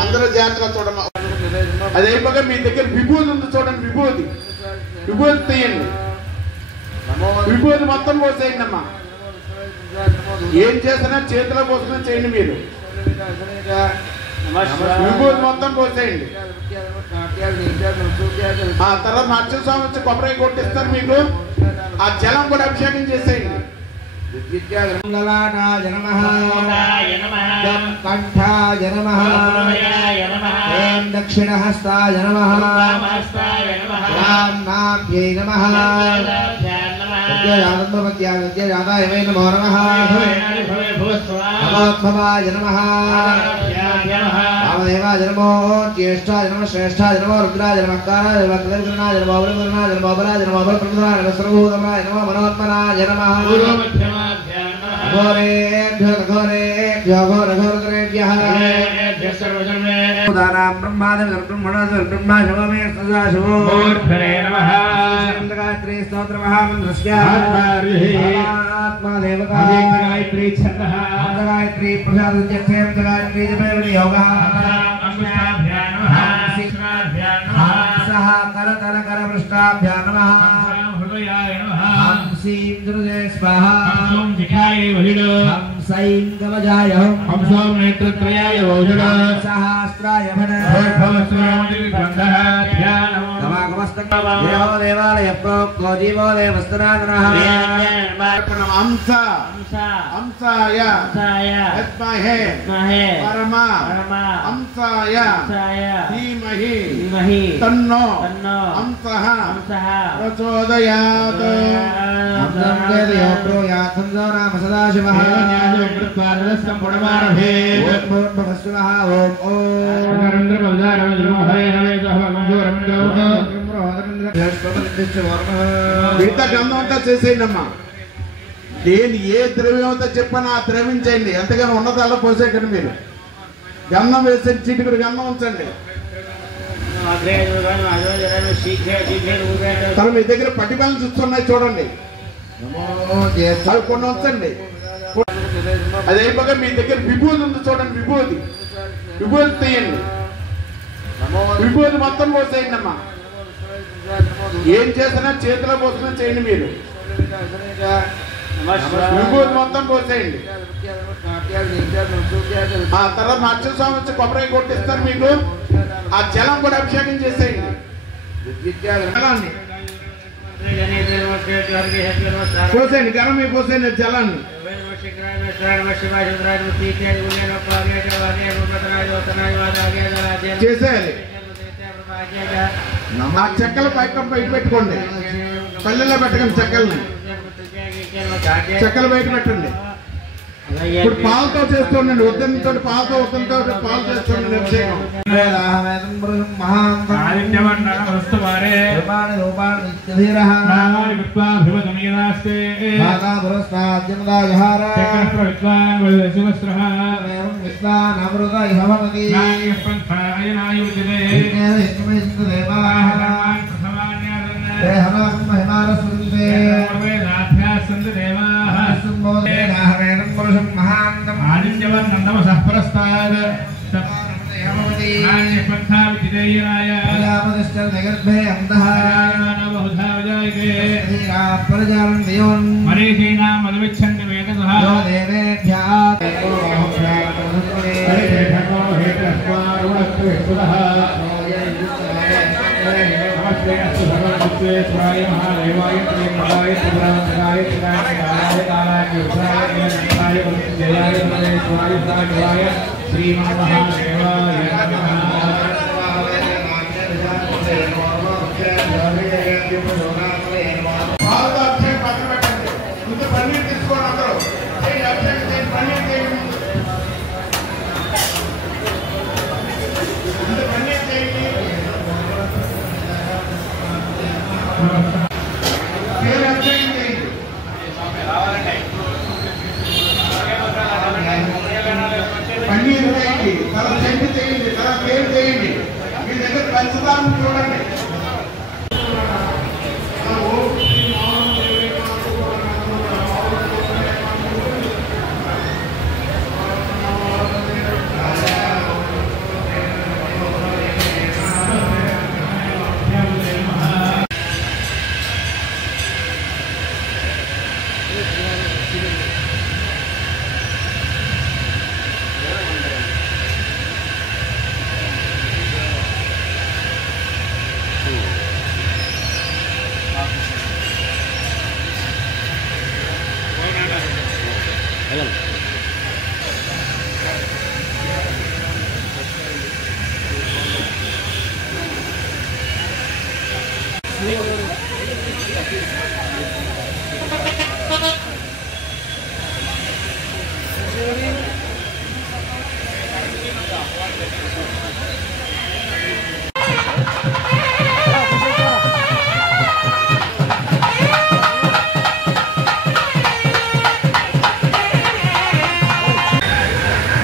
అందరూ జాగ్రత్తగా చూడమ్మా. అదే పక్క మీ దగ్గర విభూతి ఉంది చూడండి, విభూతి విభూతి తీయండి, విభూతి మొత్తం పోసేయండి అమ్మా. ఏం చేసినా చేతిలో పోసినా చేయండి మీరు. విభూతి మొత్తం పోసేయండి. ఆ తర్వాత అర్చన స్వామి వచ్చి కొబ్బరి కొట్టిస్తారు మీకు. ఆ జలం కూడా అభిషేకం చేసేయండి. మంగళానాయ నమః, కంఠాయ నమః, ఓం దక్షిణహస్తాయ నమః, రామ్నాభ్యై నమః, సత్యజాతాయ వై నమో నమః, నమోద్భవాయ నమః, వామదేవాయ నమో, జ్యేష్ఠాయ నమః, శ్రేష్ఠాయ నమో, రుద్రాయ నమః, కారాయ నమః, కవిర్గుణాయ నమః, బలగుణాయ నమః, బలాయ నమః, బలప్రదాయ నమః, సర్వభూతమనాయ నమః, మనోత్మనాయ నమః. घोरेभ्यो घोरेभ्यो घोरघोरतरेभ्यः उदानां ब्रह्मादेव ब्रह्मणोदेव ब्रह्मा शिवमे सदा शिवो मूर्धने नमः. गायत्री स्तोत्र महामन्त्रस्य आत्मा देवता गायत्री छन्दः गायत्री प्रसादत्यक्षेम गायत्री जपे विनियोगः अष्टाभ्यां नमः, शिखराभ्यां नमः, सह करतल करपृष्ठाभ्यां नमः, हृदयाय नमः, हंसीं दुर्गे स्वाहा, हंसों दिखाये वहिडो, हंसैं गवजाय हंसों नेत्रत्रयाय वौषडो, सहस्राय भट भवस्वरामदिग्बन्धः ध्यानम् गवागमस्तक देवो देवालय प्रोक्तो जीवो देवस्तनागणः हंस हंसाय यद्महे परमा हंसाय धीमहि तन्नो हंसः प्रचोदयात्. नाम सदाशिवः మిగతా గంధం అంతా చేసేయండమ్మా. దేని ఏ ద్రవ్యం అంతా చెప్పాను ఆ ద్రవించండి. ఎంతగానో ఉన్నదాల్లో పోసేకండి. మీరు గంధం వేసే చిటికుడు గంధం ఉంచండి. తను మీ దగ్గర పట్టిపాలు చూస్తున్నాయి చూడండి, అవి కొన్ని ఉంచండి. అదే పక్క మీ దగ్గర విభూతి ఉంది చూడండి, విభూతి విభూతి తీయండి. విభూతి మొత్తం పోసేయండి అమ్మా. ఏం చేసినా చేతిలో పోసినా చేయండి మీరు. విభూతి మొత్తం పోసేయండి. ఆ తర్వాత అర్చన స్వామి వచ్చి కొబ్బరి కొట్టిస్తారు మీకు. ఆ జలం కూడా అభిషేకం చేసేయండి. జలాన్ని పోసేయండి, గరం మీద పోసేయండి జలాన్ని. చేసేయాలి. ఆ చెక్కలు పైకి బయట పెట్టుకోండి. పల్లెల్లో పెట్టకండి చెక్కల్ని, చెక్కలు బయట పెట్టండి. ఇప్పుడు పాలతో చేస్తుండండి, ఉద్దంతో పాలతో పాలు చేస్తుండండి అభిషేకం. పన్నీరు చేయండి, తర్వాత చెండు చేయండి, తర్వాత పేరు చేయండి. మీ దగ్గర పంచదారం చూడండి.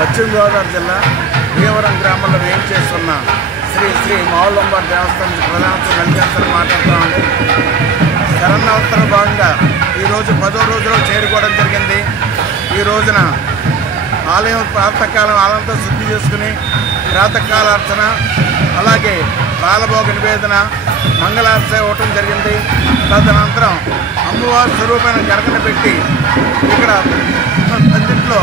పశ్చిమ గోదావరి జిల్లా భీమవరం గ్రామంలో వేయం చేస్తున్న శ్రీ శ్రీ మావులంబ దేవస్థానం ప్రధాన లలితేశ్వర మాట్లాడుతామండి. శరన్నవరాత్రుల భాగంగా ఈరోజు 10వ రోజులో చేరుకోవడం జరిగింది. ఈ రోజున ఆలయం ప్రాతకాలం ఆలయంతో శుద్ధి చేసుకుని ప్రాతకాల అర్చన, అలాగే బాలభోగ నివేదన, మంగళార్చన ఇవ్వటం జరిగింది. తదనంతరం అమ్మవారి స్వరూపాన్ని గరకన పెట్టి ఇక్కడ పందిట్లో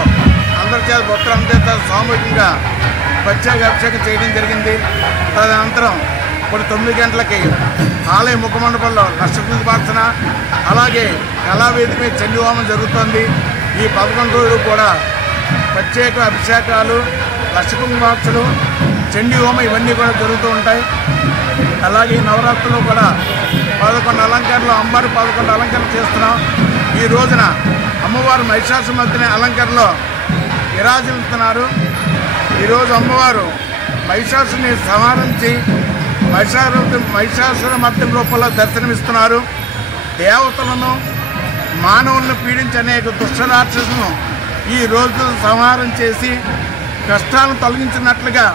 అందరి చేత భక్తులందరి చేత సామూహికంగా ప్రత్యేక అభిషేకం చేయడం జరిగింది. తదనంతరం ఇప్పుడు 9 గంటలకి ఆలయ ముఖమండపంలో లక్షపతి ప్రార్థన, అలాగే కళావేదిక మీద చండీ హోమం జరుగుతుంది. ఈ 11 రోజులు కూడా ప్రత్యేక అభిషేకాలు, లక్షకుంభాక్షలు, చండీ హోమం ఇవన్నీ కూడా జరుగుతూ ఉంటాయి. అలాగే నవరాత్రులు కూడా 11 అలంకరణలు, అమ్మవారి 11 అలంకరణ చేస్తున్నాం. ఈ రోజున అమ్మవారు మహిషాసురమర్దిని అలంకరణలో విరాజిల్లుతున్నారు. ఈరోజు అమ్మవారు మహిషాసుని సంహరించి మహిషాసురమర్దిని రూపంలో దర్శనమిస్తున్నారు. దేవతలను, మానవులను పీడించే అనేక దుష్ట రాక్షసులను ఈ రోజు సంహారం చేసి కష్టాలను తొలగించినట్లుగా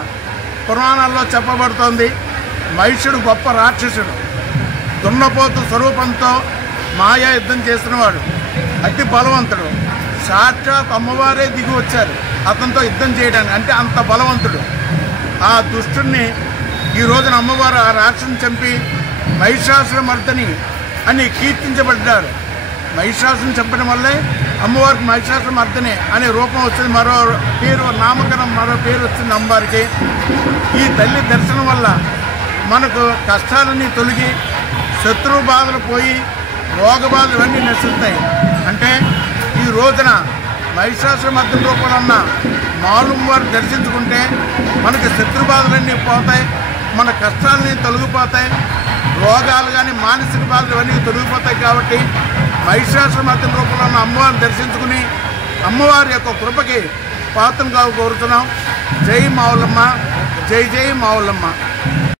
పురాణాల్లో చెప్పబడుతోంది. మహిషుడు గొప్ప రాక్షసుడు, దున్నపోతు స్వరూపంతో మాయా యుద్ధం చేసినవాడు, అతి బలవంతుడు. సాక్షాత్ అమ్మవారే దిగి వచ్చారు అతనితో యుద్ధం చేయడానికి, అంటే అంత బలవంతుడు. ఆ దుష్టుడిని ఈ రోజున అమ్మవారు ఆ రాక్షసుని చంపి మహిషాసురమర్దిని అని కీర్తించబడ్డారు. మహిషాసుని చంపడం వల్లే అమ్మవారికి మహిషాసురమర్దిని అనే రూపం వచ్చింది, మరో పేరు నామకరణం, మరో పేరు వచ్చింది అమ్మవారికి. ఈ తల్లి దర్శనం వల్ల మనకు కష్టాలన్నీ తొలగి శత్రువు బాధలు పోయి రోగ బాధలు ఇవన్నీ నశిస్తాయి. అంటే ఈ రోజున మహిషాసురమర్దిని రూపంలో ఉన్న మావులంబను దర్శించుకుంటే మనకి శత్రు బాధలన్నీ పోతాయి, మన కష్టాలన్నీ తొలగిపోతాయి, రోగాలు కానీ మానసిక బాధలు ఇవన్నీ తొలగిపోతాయి. కాబట్టి మహిషాసురమర్దిని రూపంలో ఉన్న అమ్మవారిని దర్శించుకుని అమ్మవారి యొక్క కృపకి పాత్రగా కోరుతున్నాం. జై మావులమ్మ, జై జై మావులమ్మ.